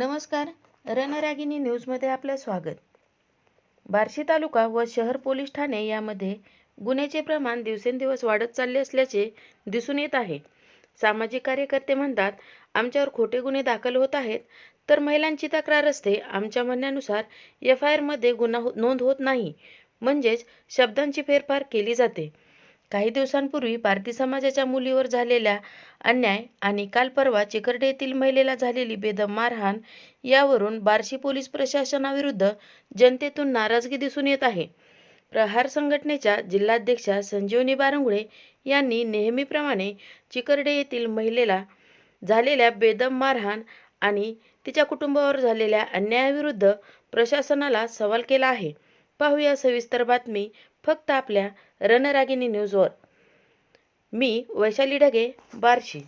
नमस्कार. रणरागिणी न्यूजमध्ये आपले स्वागत. बार्शी तालुका व शहर पोलीस ठाणे यामध्ये गुन्ह्याचे प्रमाण दिवसेंदिवस वाढत चालले असल्याचे दिसून येत आहे. सामाजिक कार्यकर्ते म्हणतात, आमच्यावर खोटे गुन्हे दाखल होत आहेत, तर महिलांची तक्रार असते. आमच्या म्हणण्यानुसार FIR मध्ये गुन्हा नोंद होत नाही, म्हणजेच शब्दांची फेरफार केली जाते. काही दिवसांपूर्वी पारधी समाजाच्या मुलीवर झालेला अन्याय आणि काल परवा चिकर्डे येथील महिलेला झालेली बेदम मारहाण यावरून बार्शी पोलीस प्रशासनाविरुद्ध जनतेतून नाराजगी दिसून येत आहे. प्रहार संघटनेच्या जिल्हाध्यक्षा संजीवनी बारंगुळे यांनी नेहमीप्रमाणे चिकर्डे येथील महिलेला झालेल्या बेदम मारहाण आणि तिच्या कुटुंबावर झालेल्या अन्यायाविरुद्ध प्रशासनाला सवाल केला आहे. पाहूया सविस्तर बातमी फक्त आपल्या रणरागिणी न्यूजवर. मी वैशाली ढगे, बार्शी.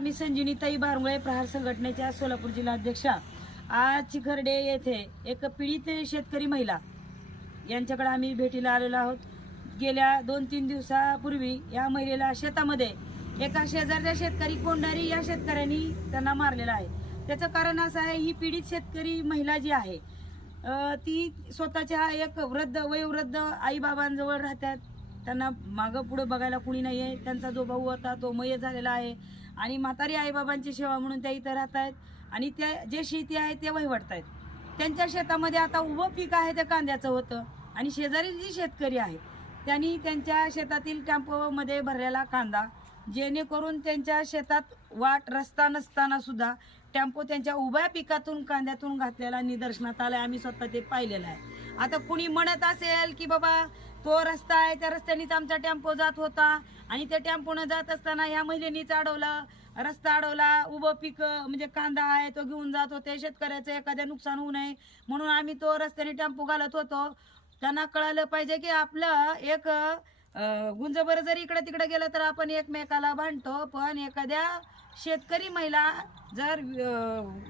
मी संजीवनीताई बारंगुळे, प्रहार संघटनेच्या सोलापूर जिल्हाध्यक्षा. आज चिखर्डे येथे एक पीडित शेतकरी महिला यांच्याकडे आम्ही भेटीला आलेलो आहोत. गेल्या 2-3 दिवसापूर्वी या महिलेला शेतामध्ये एका शेजारच्या शेतकरी कोंडारी या शेतकऱ्यांनी त्यांना मारलेला आहे. त्याचं कारण असं आहे, ही पीडित शेतकरी महिला जी आहे ती स्वतःच्या एक वयोवृद्ध आई बाबांजवळ राहतात. त्यांना मागं पुढं बघायला कुणी नाही आहे. त्यांचा जो भाऊ होता तो मयत झालेला आहे आणि म्हातारी आईबाबांची सेवा म्हणून त्या इथं राहत आहेत आणि त्या जे शेती आहे ते वहिवटत आहेत. त्यांच्या शेतामध्ये आता उभं पीक आहे ते कांद्याचं होतं आणि शेजारील जी शेतकरी आहे त्यांनी त्यांच्या शेतातील टेम्पोमध्ये भरलेला कांदा, जेणेकरून त्यांच्या शेतात रस्ता नसताना सुद्धा टेम्पो त्यांच्या उभ्या पिकातून कांद्यातून घातलेला निदर्शनात आलाय. आम्ही स्वतः ते पाहिलेलं आहे. आता कुणी म्हणत असेल की बाबा तो रस्ता आहे, त्या रस्त्यानेच आमचा टेम्पो जात होता आणि त्या टेम्पोनं जात असताना ह्या महिलेनीच अडवला, रस्ता अडवला, उभं पीक म्हणजे कांदा आहे तो घेऊन जात होते, शेतकऱ्याचं एखाद्या नुकसान होऊ नये म्हणून आम्ही तो रस्त्याने टेम्पो घालत होतो. त्यांना कळालं पाहिजे की आपलं एक गुंजभर जरी इकडे तिकडे गेलं तर आपण एकमेकाला भांडतो, पण एखाद्या शेतकरी महिला जर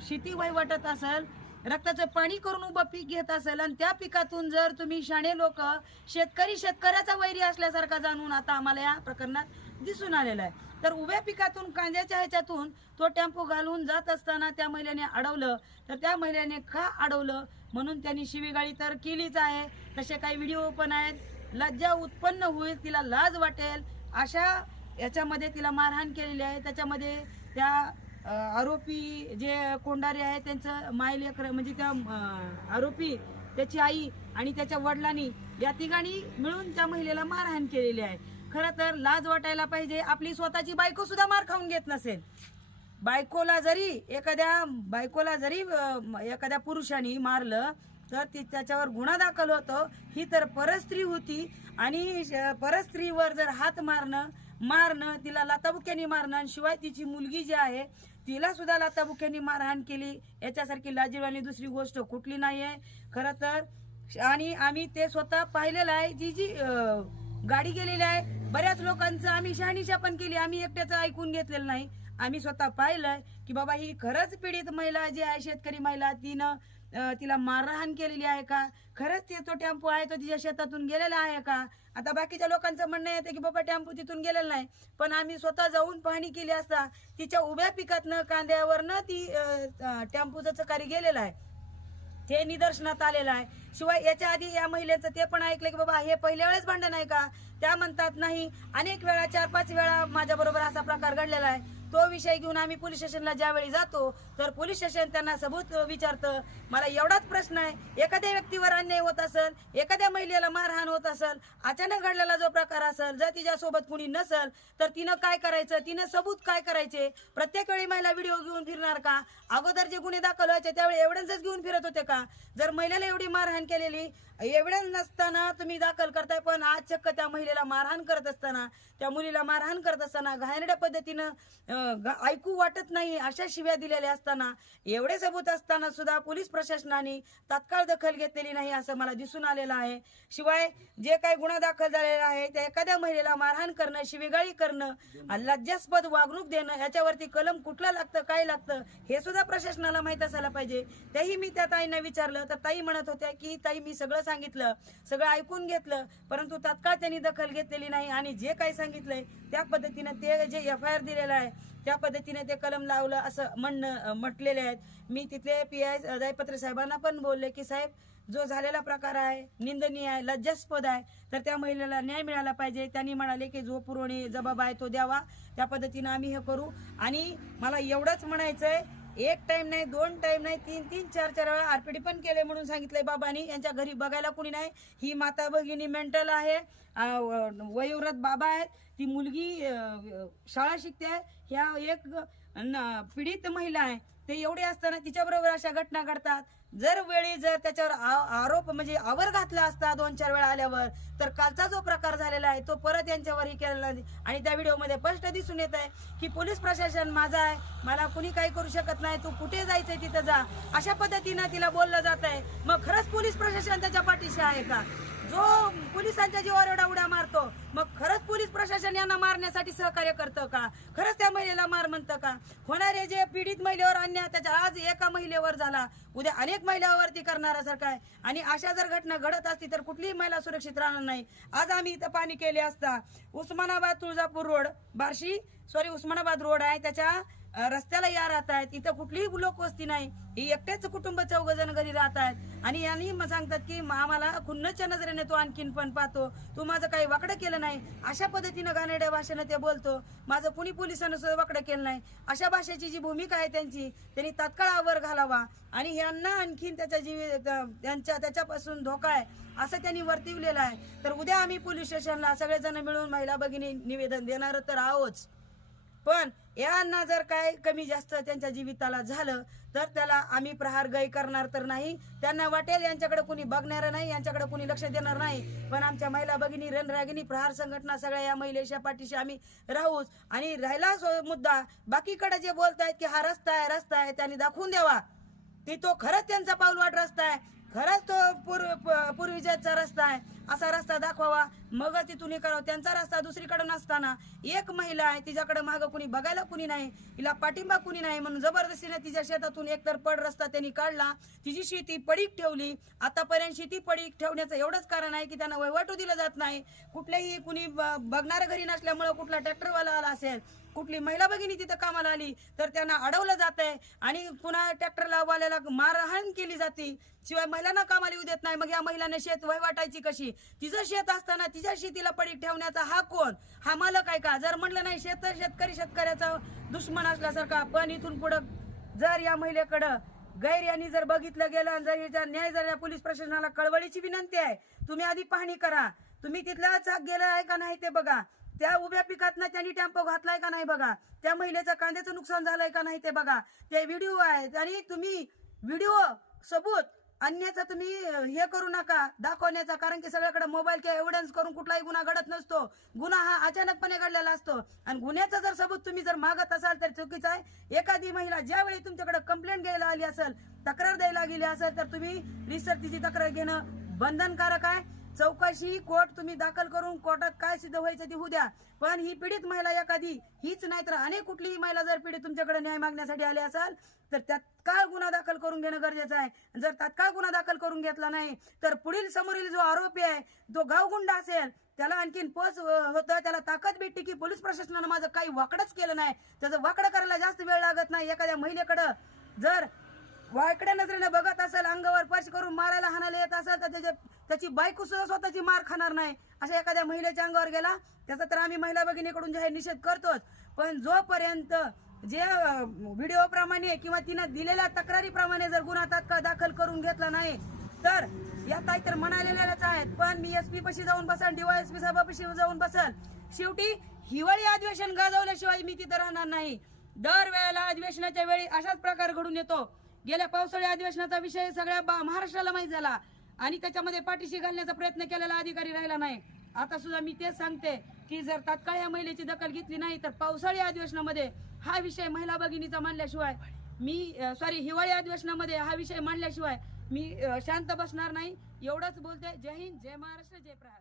शेती वहिवटत असेल, रक्ताचं पाणी करून उभं पीक घेत असेल आणि त्या पिकातून जर तुम्ही शाणे लोक शेतकऱ्याचा वैरी असल्यासारखा जाणून आता आम्हाला या प्रकरणात दिसून आलेलं आहे. तर उभ्या पिकातून कांद्याच्या ह्याच्यातून तो टेम्पो घालून जात असताना त्या महिलेने अडवलं. तर त्या महिलेने का अडवलं म्हणून त्यांनी शिवीगाळी तर केलीच आहे. तसे काही व्हिडिओ पण आहेत. लज्जा उत्पन्न होईल, तिला लाज वाटेल अशा याच्यामध्ये तिला मारहाण केलेली आहे. त्याच्यामध्ये त्या आरोपी जे कोंडारे आहे त्यांचं मायलेकर म्हणजे त्या आरोपी, त्याची आई आणि त्याच्या वडिलांनी या तिघांनी मिळून त्या महिलेला मारहाण केलेली आहे. खरं तर लाज वाटायला पाहिजे. आपली स्वतःची बायको सुद्धा मार खाऊन घेत नसेल. बायकोला जरी एखाद्या पुरुषाने मारलं तर त्याच्यावर गुन्हा दाखल होतो. ही तर परस्त्री होती आणि परस्त्रीवर जर हात मारणं, तिला लाथाबुक्क्याने मारणं, शिवाय तिची मुलगी जी आहे तिला सुद्धा लाथाबुक्क्याने मारहाण केली, याच्यासारखी लाजिरवाणी दुसरी गोष्ट कुठली नाही आहे खरं तर. आणि आम्ही ते स्वतः पाहिलेलं आहे. जी गाडी गेलेली आहे, बऱ्याच लोकांचं आम्ही शहानिशा पण केली, आम्ही एकट्याचं ऐकून घेतलेलं नाही. आम्ही स्वतः पाहिलंय की बाबा ही खरंच पीडित महिला जी आहे, शेतकरी महिला, तिला मारहाण केलेली आहे का, खरंच तो टेम्पो आहे तो तिच्या शेतातून गेलेला आहे का. आता बाकीच्या लोकांचं म्हणणं येते की बाबा टेम्पो तिथून गेलेला नाही, पण आम्ही स्वतः जाऊन पाहणी केली असता तिच्या उभ्या पिकातनं कांद्यावरनं ती टेम्पोचं चकारी गेलेलं आहे ते निदर्शनात आलेलं आहे. शिवाय याच्या आधी या महिलेचं ते पण ऐकलं की बाबा हे पहिल्या वेळेस भांडण आहे का. त्या म्हणतात नाही, अनेक वेळा 4-5 वेळा माझ्या बरोबर असा प्रकार घडलेला आहे. तो विषय घेऊन आम्ही पोलीस स्टेशनला ज्यावेळी जातो तर पोलीस स्टेशन त्यांना सबूत विचारतं. मला एवढाच प्रश्न आहे, एखाद्या व्यक्तीवर अन्याय होत असेल, एखाद्या महिलेला मारहाण होत असेल, अचानक घडलेला जो प्रकार असेल, जर तिच्यासोबत कुणी नसेल तर तिनं काय करायचं, तिनं सबूत काय करायचे. प्रत्येक वेळी महिला व्हिडिओ घेऊन फिरणार का. अगोदर जे गुन्हे दाखल व्हायचे त्यावेळी एव्हिडन्सच घेऊन फिरत होते का. जर महिलेला एवढी मारहाण केलेली एव्हिडन्स नसताना तुम्ही दाखल करताय, पण आज चक्क त्या महिलेला मारहाण करत असताना, त्या मुलीला मारहाण करत असताना घाणेरड्या पद्धतीनं ऐकू वाटत नाही अशा शिव्या दिलेल्या असताना, एवढे सबूत असताना सुद्धा पोलीस प्रशासनाने तात्काळ दखल घेतलेली नाही असं मला दिसून आलेलं आहे. शिवाय जे काही गुन्हा दाखल झालेला आहे त्या एखाद्या महिलेला मारहाण करणं, शिवीगाळी करणं, लज्जास्पद वागणूक देणं, याच्यावरती कलम कुठलं लागतं, काय लागतं हे सुद्धा प्रशासनाला माहीत असायला पाहिजे. तेही मी त्या ताईंना विचारलं तर ताई म्हणत होत्या की ताई मी सगळं सांगितलं, सगळं ऐकून घेतलं, परंतु तात्काळ त्यांनी दखल घेतलेली नाही आणि जे काही सांगितलंय त्या पद्धतीनं ते जे FIR दिलेलं आहे त्या पद्धतीने ते कलम लावलं असं म्हटलेले आहेत. मी तिथले PI दयापत्रे साहेबांना पण बोलले की साहेब जो झालेला प्रकार आहे निंदनीय आहे, लज्जास्पद आहे, तर त्या महिलेला न्याय मिळाला पाहिजे. त्यांनी म्हणाले की जो पुरवणी जबाब आहे तो द्यावा, त्या पद्धतीनं आम्ही हे करू. आणि मला एवढंच म्हणायचंय, एक टाइम नाही, 2 टाइम नाही, 3-3, 4-4 वेळा RPD पण केले म्हणून सांगितलंय बाबांनी. यांच्या घरी बघायला कुणी नाही. ही माता भगिनी मेंटल आहे, वयोवृद्ध बाबा आहेत, ती मुलगी शाळा शिकते आहे, ह्या एक पीडित महिला आहे. ते एवढे असताना तिच्याबरोबर अशा घटना घडतात. जर त्याच्यावर आरोप म्हणजे आवर घातला असता 2-4 वेळा आल्यावर, तर कालचा जो प्रकार झालेला आहे तो परत यांच्यावरही केलेला. आणि त्या व्हिडिओमध्ये स्पष्ट दिसून येत आहे की पोलीस प्रशासन माझा आहे, मला कुणी काही करू शकत नाही, तू कुठे जायचंय तिथं जा, अशा पद्धतीनं तिला बोललं जात आहे. मग खरंच पोलीस प्रशासन त्याच्या पाठीशी आहे का? जो पोलिसांच्या जीवावर एवढा उड्या मारतो, मग खरंच पोलीस प्रशासन यांना मारण्यासाठी सहकार्य करतं का? खरंच त्या महिलेला मार म्हणतं का? होणारे जे पीडित महिलेवर अन्याय त्याच्या आज एका महिलेवर झाला, उद्या अनेक महिलांवरती करणाऱ्यासारखं आहे. आणि अशा जर घटना घडत असती तर कुठलीही महिला सुरक्षित राहणार नाही. आज आम्ही इथं पाणी केले असता उस्मानाबाद तुळजापूर रोड उस्मानाबाद रोड आहे, त्याच्या रस्त्याला या राहत आहेत, इथं कुठलीही लोकवस्ती नाही, ही एकटेच कुटुंब 4 जण घरी राहत आहेत. आणि यांनी सांगतात की आम्हाला खुन्नच्या नजरेने तो आणखीन पण पाहतो, तू माझं काही वाकडं केलं नाही, अशा पद्धतीनं घाणेरड्या भाषेनं ते बोलतो. माझं कुणी पोलिसांना सुद्धा वाकडं केलं नाही. अशा भाषेची जी भूमिका आहे त्यांनी तात्काळ आवर घालावा. आणि यांना आणखीन त्याच्यापासून धोका आहे असं त्यांनी वर्तवलेलं आहे. तर उद्या आम्ही पोलीस स्टेशनला सगळेजण मिळून महिला भगिनी निवेदन देणार तर आहोत. पण यांना जर काय कमी जास्त त्यांच्या जीविताला झालं तर त्याला आम्ही प्रहारगय करणार तर नाही. त्यांना वाटेल यांच्याकडे कुणी बघणार नाही, यांच्याकडे कुणी लक्ष देणार नाही, पण आमच्या महिला भगिनी रणरागिनी प्रहार संघटना सगळ्या या महिलेच्या पाठीशी आम्ही राहूच. आणि राहिला मुद्दा बाकीकडे जे बोलतायत की हा रस्ता आहे त्यांनी दाखवून द्यावा की तो खरंच त्यांचा पाऊलवाट रस्ता आहे, खरंच तो पूर्वीचा रस्ता आहे, असा रस्ता दाखवावा, मग तिथून हे करावं. त्यांचा रस्ता दुसरीकडे नसताना एक महिला आहे, तिच्याकडे मागं कुणी बघायला कुणी नाही, तिला पाठिंबा कुणी नाही, म्हणून जबरदस्तीने तिच्या शेतातून एकतर पड रस्ता त्यांनी काढला, तिची शेती पडीक ठेवली. आतापर्यंत शेती पडीक ठेवण्याचं एवढंच कारण आहे की त्यांना वहिवाटू दिलं जात नाही. कुठल्याही कुणी बघणाऱ्या घरी नसल्यामुळे कुठला ट्रॅक्टरवाला आला असेल, कुठली महिला भगिनी तिथं कामाला आली तर त्यांना अडवलं जात आहे आणि पुन्हा ट्रॅक्टरला वाल्याला मारहाण केली जाते. शिवाय महिलांना कामाला येऊ देत नाही. मग या महिलांना शेत वहिवाटायची कशी? तिचं शेत असताना तिच्या शेतीला पडीक ठेवण्याचा हा कोण? हा मालक आहे का? जर म्हणलं नाही शेतकऱ्याचा दुश्मन असल्यासारखा. पण इथून पुढं जर या महिलेकडं गैर यांनी जर बघितलं गेलं आणि जर याचा न्याय जर या पोलीस प्रशासनाला कळवळीची विनंती आहे, तुम्ही आधी पाहणी करा, तुम्ही तिथला चाक गेला आहे का नाही ते बघा, त्या उभ्या पिकातनं त्यांनी टेम्पो घातलाय का नाही बघा, त्या महिलेचं कांद्याचं नुकसान झालंय का नाही ते बघा. ते व्हिडिओ आहेत आणि तुम्ही व्हिडिओ सबूत अन्याचा तुम्ही हे करू नका दाखवण्याचा, कारण की सगळ्याकडे मोबाईल किंवा एव्हिडन्स करून कुठलाही गुन्हा घडत नसतो. गुन्हा हा अचानकपणे घडलेला असतो आणि गुन्ह्याचा जर सबूत तुम्ही जर मागत असाल तर चुकीचं आहे. एखादी महिला ज्यावेळी तुमच्याकडे कंप्लेंट घ्यायला आली असेल, तक्रार द्यायला गेली असेल, तर तुम्ही रिसर्च तिची तक्रार घेणं बंधनकारक आहे. चौकशी कोर्ट तुम्ही दाखल करून कोर्टात काय सिद्ध व्हायचं ते होऊ द्या. पण ही पीडित महिला एखादी हीच नाही तर अनेक कुठलीही महिला जर पीडित तुमच्याकडे न्याय मागण्यासाठी आली असेल तर तात्काळ गुन्हा दाखल करून घेणं गरजेचं आहे. जर तात्काळ गुन्हा दाखल करून घेतला नाही तर पुढील समोरील जो आरोपी आहे तो गावगुंड असेल, त्याला आणखीन पोच होतं, त्याला ताकद भेटते की पोलीस प्रशासनानं माझं काही वाकडच केलं नाही. त्याचं वाकडं करायला जास्त वेळ लागत नाही. एखाद्या महिलेकडं जर वाकड्या नजरेने बघत असेल, अंगावर स्पर्श करून मारायला हाणायला येत असेल तर त्याची बायको सुद्धा स्वतःची मार खाणार नाही. अशा एखाद्या महिलेच्या अंगावर गेला त्याचा तर आम्ही महिला भगिनीकडून जाहीर निषेध करतोच. पण जोपर्यंत जे व्हिडिओ प्रमाणे किंवा तिनं दिलेल्या तक्रारीप्रमाणे जर गुन्हा तात्काळ दाखल करून घेतला नाही तर या ताई तर म्हणालेल्याच आहेत. पण मी SP पाशी जाऊन बसल, DYSP साहेबापाशी जाऊन बसल. शेवटी हिवाळी अधिवेशन गाजवल्याशिवाय मी तिथं राहणार नाही. दरवेळेला अधिवेशनाच्या वेळी अशाच प्रकार घडून येतो. गेल्या पावसाळी अधिवेशनाचा विषय सगळ्या महाराष्ट्राला माहीत झाला आणि त्याच्यामध्ये पाठीशी घालण्याचा प्रयत्न केलेला अधिकारी राहिला नाही. आता सुद्धा मी तेच सांगते की जर तात्काळ या महिलेची दखल घेतली नाही तर पावसाळी अधिवेशनामध्ये हा विषय महिला भगिनीचा मांडल्याशिवाय हिवाळी अधिवेशनामध्ये हा विषय मांडल्याशिवाय मी शांत बसणार नाही. एवढंच बोलते. जय हिंद, जय महाराष्ट्र, जय प्रहार.